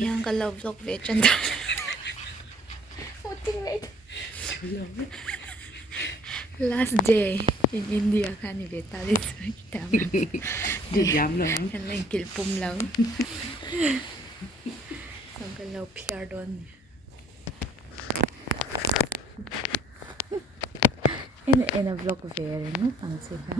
Yang kalau vlog về chân thật. Last day in India kan ni beta di kita. Di jam lang. Kan lain kilpum lang. So kalau PR don. En vlog về no tangsi ka.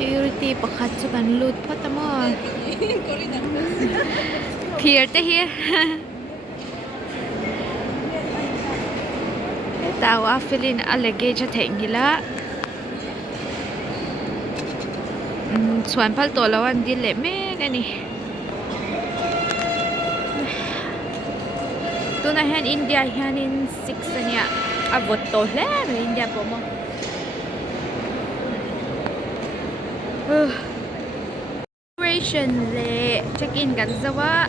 Security pakat sa kanlut pa tamo. Here to here. Tao afilin alage cha thengila. Chuan phal to lawan di le me kani. Tu na han India han in 6 ania. Avot to le India po mo. Operation le check-in kan zawa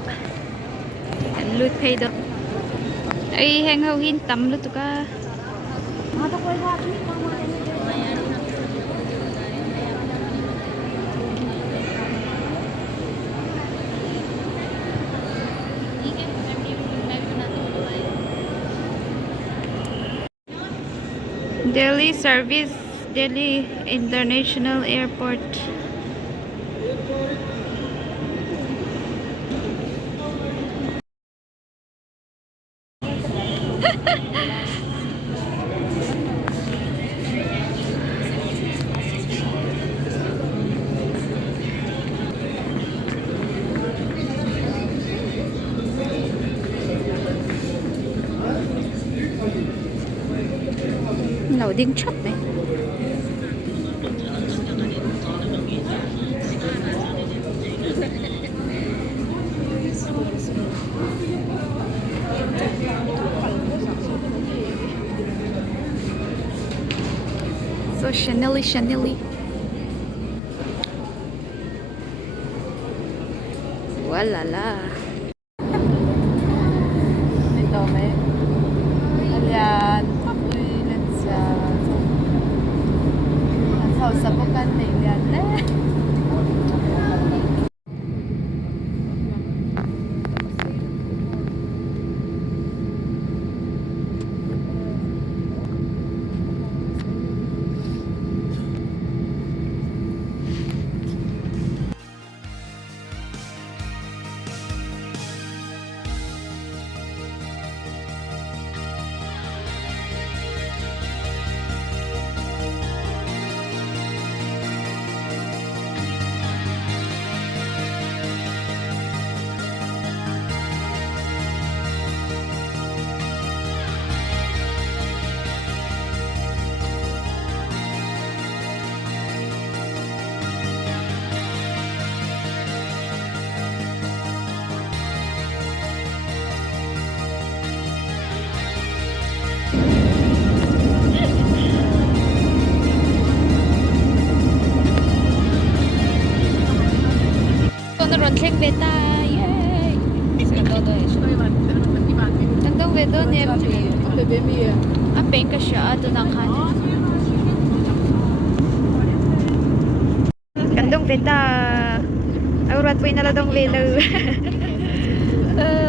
kan lut pay do ai hang hau hin tam lut ka Delhi service Delhi International Airport. Loading shop eh. So Chanel. Walala. Ito may alian tapoy lang sa sa bukan may alian eh. Check beta, yay! Tandang vedo niya. Apeng ka siya, ito na kan. Tandang beta. Aurat po inaladong velo.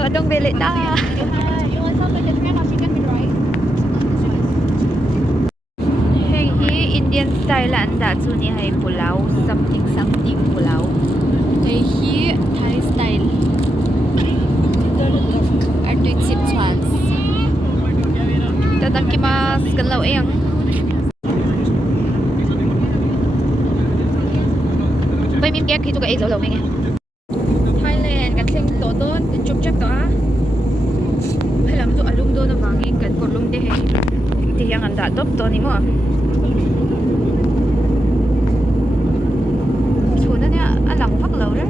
Adong velo ta. Hey, Indian style anda tu ni hai pulau, something pulau. Hey, Thai style. Are doing sip chance. Tadakimasu kalau yang. Bây mình kia khi tôi cái dấu lâu mình Thailand cái thêm tổ tôn chụp chắc do na wangi kan ko lung de he ti yang anda top to ni mo so na nya alang phak lo ra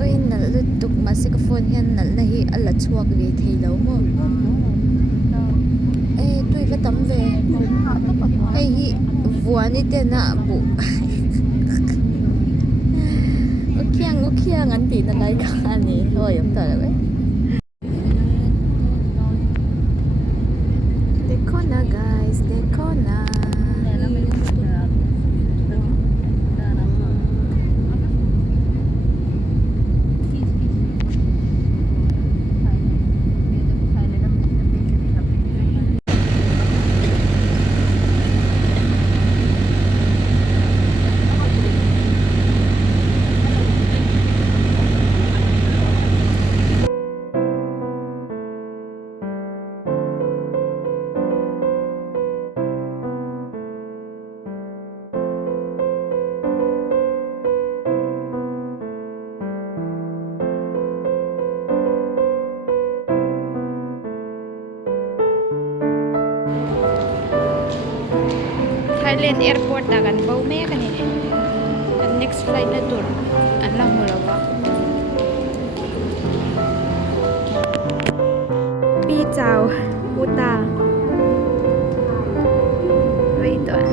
oi nal lu tuk ma se ka phone hian nal na hi ala chuak ve thei lo mo e tui va tam ve hei hi vuani te na bu Ukhiang an ti na lai ka ani hoi am ta le dekho na guys dekho na Thailand airport na kan bau me kan ni kan next flight na tur an lang mo lawa pi chào uta wait on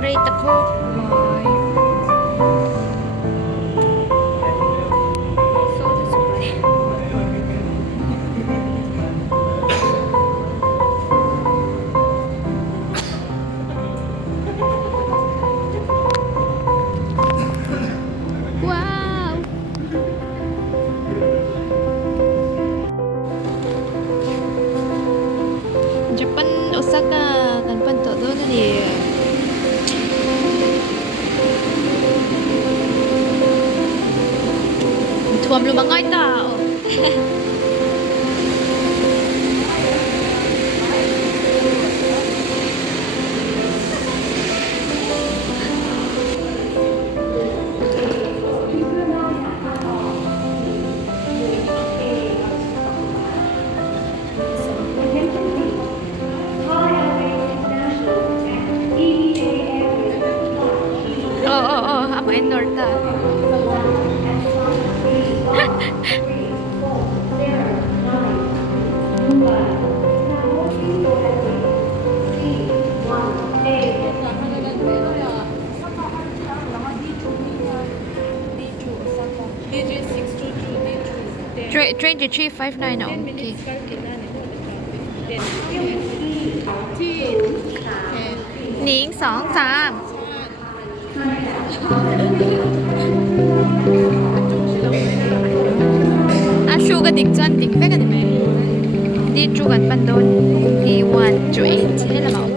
great the cook so this way wow Japan Osaka kan pan to do na ni Tuam lumangay tao. Oh, ako en Norta. Train to 359 now. Okay. Nieng 2 3 Chu cái địch chân địch phép cái này đi chu gần ban đôn đi one train thế là bảo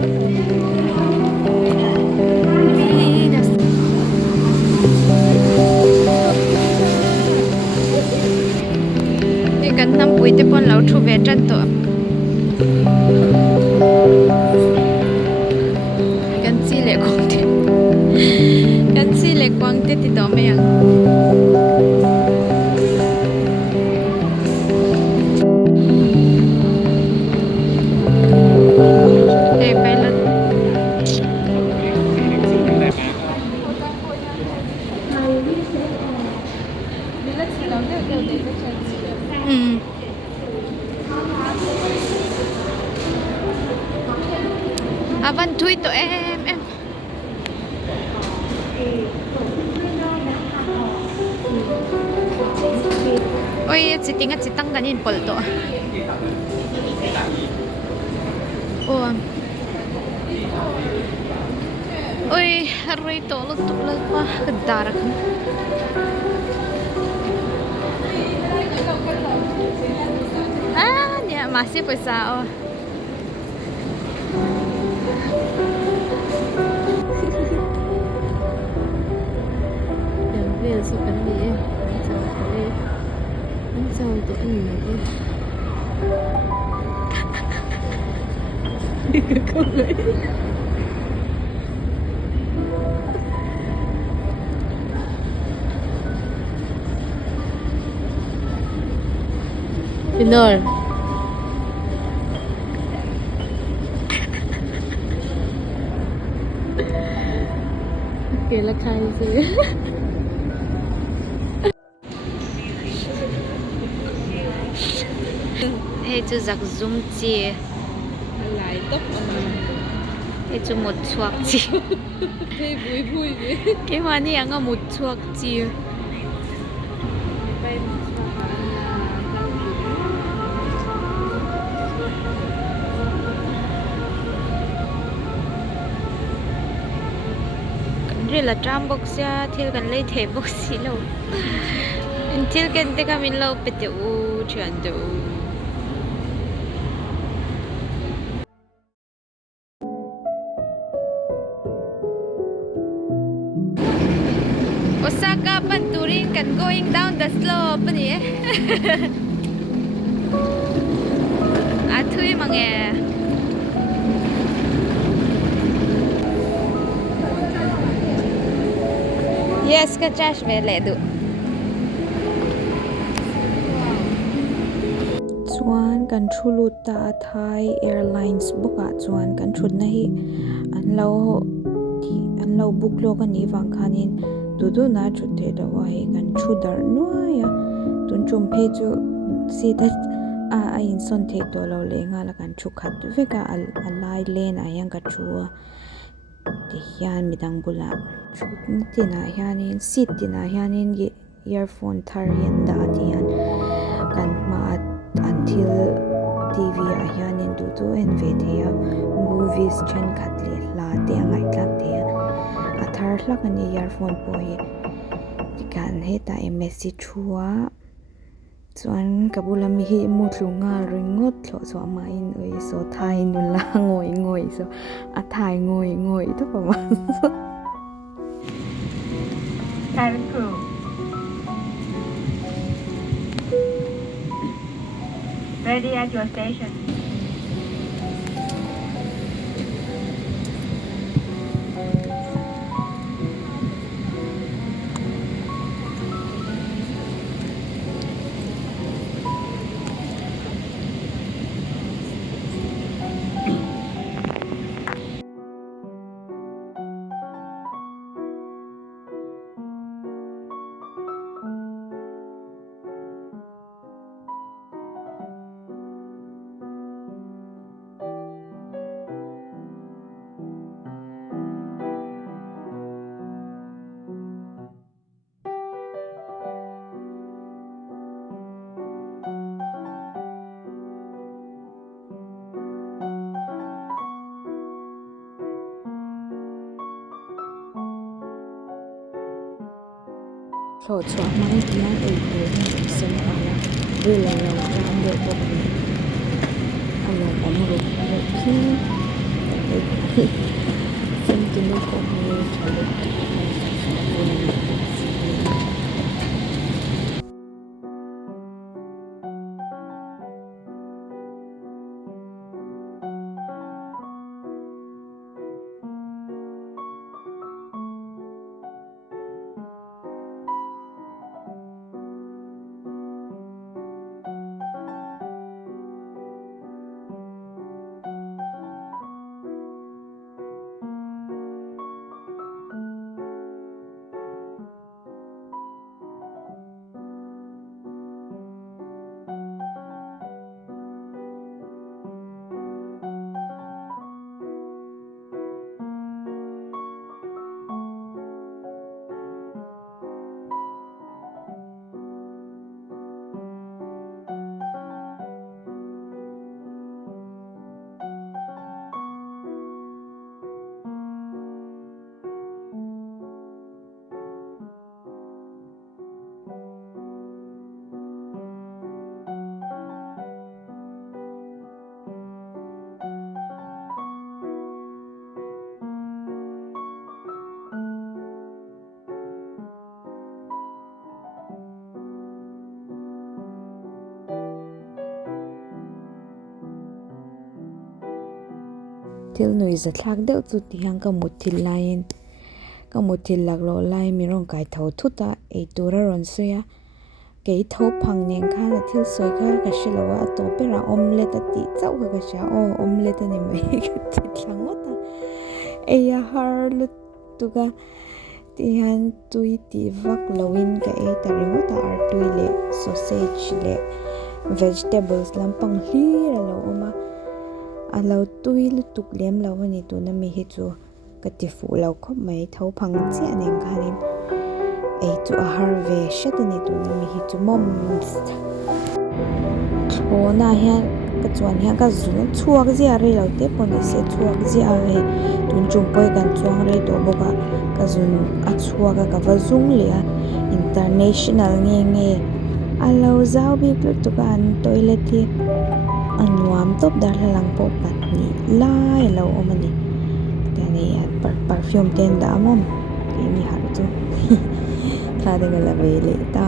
đi gần 5 buổi tới con lão chu về chân tổ gần xí lệ quang thế gần xí lệ quang thế thì đó mày Văn thui tụi em ôi chị tính chị tăng cái nhìn bẩn tụi ô Ôi, rồi tổ lực tụ lực quá, gần đà ra không. À, nè, masih besar. Yang beli sukan dia, anh tu anh tu. Không lấy. Pinor. Kể là khai gì? Hey, chú giặc zoom chia. Lại tóc mà. Hey, chú một chuộc chia. Thấy vui vui vậy. Cái hoa này ăn một chuộc chia. Rồi là trăm bốc xa thiêu gần lấy thể bốc xí lâu. Thiêu gần tế cả mình lâu bệt tiểu chuyện đủ. Osaka Panturin can going down the slope ni. Thui mà nghe. Yes, cái trash về lệ được. Chuan kan thulu ta Thai Airlines boka chuan kan thut na hi an lo book lo kan ni wang khanin du na thut the da wa hi kan thu dar noya tun chum phe chu si ta a in son the to lo le nga la kan thu khat ve ka a lai len a yang ka thua ti hian midang bula thut ti na hianin sit ti na hianin gi earphone thar hian da tian kan ma until TV a hianin du en ve thea movies chen khatle la te ngai tlak te a thar hlak ani earphone po hi tikan heta message thua chuan kabulami hi mu thlunga ringot thlo so ma in oi so thai nu la ngoi so a thai ngoi to pa ma Cabin crew. Ready at your station. thlo chuak mai hian ei tur sen ala rila lo ram de bok ni alo om ro ki sen ti no ko ni chalo thil nui za thlak deuh chu ti hang ka mu thil lain ka mu thil lak lo lai mi rong kai tho thuta ei tura ron soya ke tho phang neng kha na thil soi kha ka shilawa to pera omelette ti chau ka sha o omelette ni mai ka ti thangota eya har lu tuga ti han tui ti vak lowin ka e tarimota ar tui le sausage le vegetables lampang hlir lo oma alo tui lu tuk lem lo ni tu na mi hi chu ka ti fu lo khop mai tho phang che neng khanin ei chu a har ve shat ni tu na mi hi chu mom ona hian ka chuan hian ka zun chuak zia re lo te pon se chuak zia he tun chung poi kan chuang re to boka ka zun a chuak ka va zung le international nge nge alo zau bi plu tu kan toilet hi anwam top dar lang po patni lai lo omani tani perfume ten da mom ki mi har tu ta de la vele ta